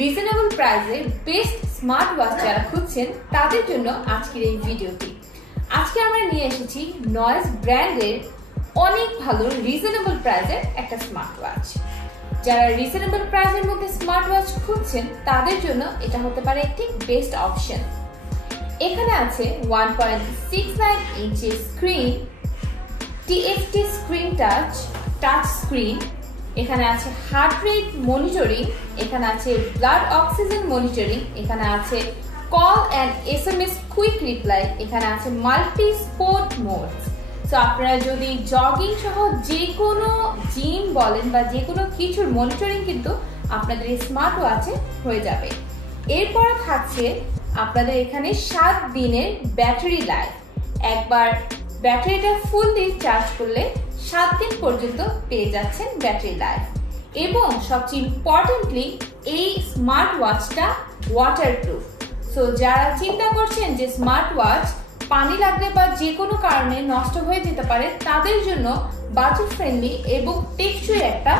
Reasonable প্রাইসে best smart watch যারা খুঁজছেন তাদের জন্য আজকের এই ভিডিওটি। আজকে আমরা নিয়ে এসেছি নয়েজ ব্র্যান্ডের অনেক ভালো রিজনেবল প্রাইসের একটা স্মার্ট ওয়াচ। যারা রিজনেবল প্রাইসের মধ্যে স্মার্ট ওয়াচ খুঁজছেন তাদের জন্য এটা হতে পারে একটি বেস্ট অপশন। এখানে আছে 1.69 ইঞ্চের screen, TFT screen touch screen, এখানে আছে হার্ট রেট মনিটরিং, এখানে আছে ব্লাড অক্সিজেন মনিটরিং, এখানে আছে call and SMS quick reply, এখানে আছে মাল্টি স্পোর্ট মোড। সো আপনারা যদি জগিং সহ যে কোনো জিম বলেন বা যে কোনো কিছুর মনিটরিং কিন্তু আপনাদের এই স্মার্ট ওয়াচে হয়ে যাবে। এরপর থাকছে আপনাদের এখানে 7 দিনের ব্যাটারি লাইফ। একবার ব্যাটারিটা ফুল দিয়ে চার্জ করলে 7 দিন পর্যন্ত পেয়ে যাচ্ছেন ব্যাটারি লাইফ। এবং সবচেয়ে ইম্পর্টেন্টলি এই স্মার্ট ওয়াচটা ওয়াটারপ্রুফ। সো যারা চিন্তা করছেন যে স্মার্ট ওয়াচ পানি লাগলে বা যে কোনো কারণে নষ্ট হয়ে যেতে পারে তাদের জন্য বাজেট ফ্রেন্ডলি এবং টেকসই একটা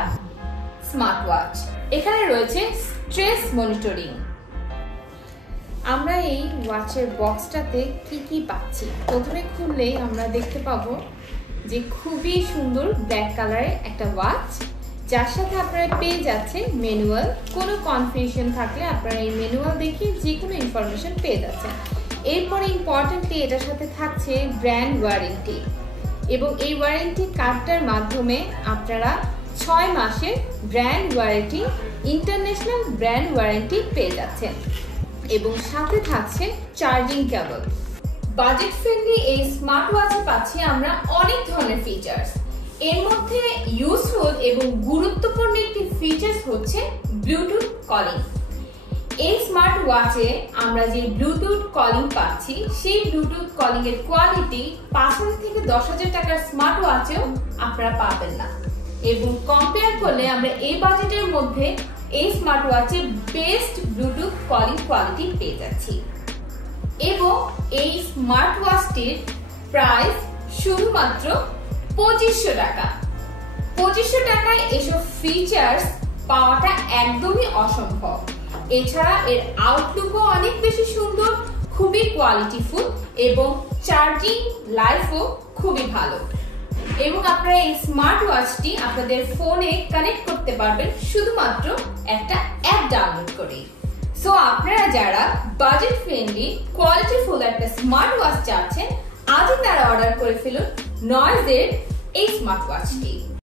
স্মার্ট ওয়াচ। এখানে রয়েছে স্ট্রেস মনিটরিং। আমরা এই ওয়াচের বক্সটাতে কি পাচ্ছি, প্রথমে খুললেই আমরা দেখতে পাবো যে খুবই সুন্দর ব্ল্যাক কালারের একটা ওয়াচ, যার সাথে আপনারা পেয়ে যাচ্ছে ম্যানুয়াল। কোনো কনফিউশন থাকলে আপনারা এই ম্যানুয়াল দেখে যে কোনো ইনফরমেশন পেয়ে যাচ্ছেন। এরপরে ইম্পর্টেন্টলি এটার সাথে থাকছে ব্র্যান্ড ওয়ারেন্টি, এবং এই ওয়ারেন্টি কার্ডটার মাধ্যমে আপনারা 6 মাসের brand warranty, international brand warranty পেয়ে যাচ্ছেন। এবং সাথে থাকছে চার্জিং কেবল। বাজেট ফ্রেন্ডলি এই স্মার্ট ওয়াচে পাচ্ছি আমরা অনেক ধরনের ফিচার্স। এর মধ্যে ইউজফুল এবং গুরুত্বপূর্ণ একটি ফিচার্স হচ্ছে ব্লুটুথ কলিং। এই স্মার্ট ওয়াচে আমরা যে ব্লুটুথ কলিং পাচ্ছি সেই ব্লুটুথ কলিং এর কোয়ালিটি 5,000 থেকে 10,000 টাকার স্মার্ট ওয়াচেও আপনারা পাবেন না। এবং কম্পেয়ার করলে আমরা এই বাজেটের মধ্যে এই স্মার্ট ওয়াচে বেস্ট ব্লুটুথ কলিং কোয়ালিটি পেয়ে যাচ্ছি। এবং এই স্মার্ট ওয়াচটির প্রাইস শুধুমাত্র 2500 টাকা। 2500 টাকায় এসব ফিচার্স পাওয়াটা একদমই অসম্ভব। এছাড়া এর আউটলুকও অনেক বেশি সুন্দর, খুবই কোয়ালিটিফুল এবং চার্জিং লাইফও খুবই ভালো। এবং আপনারা এই স্মার্ট ওয়াচটি আপনাদের ফোনে কানেক্ট করতে পারবেন শুধুমাত্র একটা অ্যাপ ডাউনলোড করে। সো আপনারা যারা বাজেট ফ্রেন্ডলি কোয়ালিটিফুল একটা স্মার্ট ওয়াচ চাচ্ছেন আজই তারা অর্ডার করে ফেলুন নয়েজের এই স্মার্ট ওয়াচটি।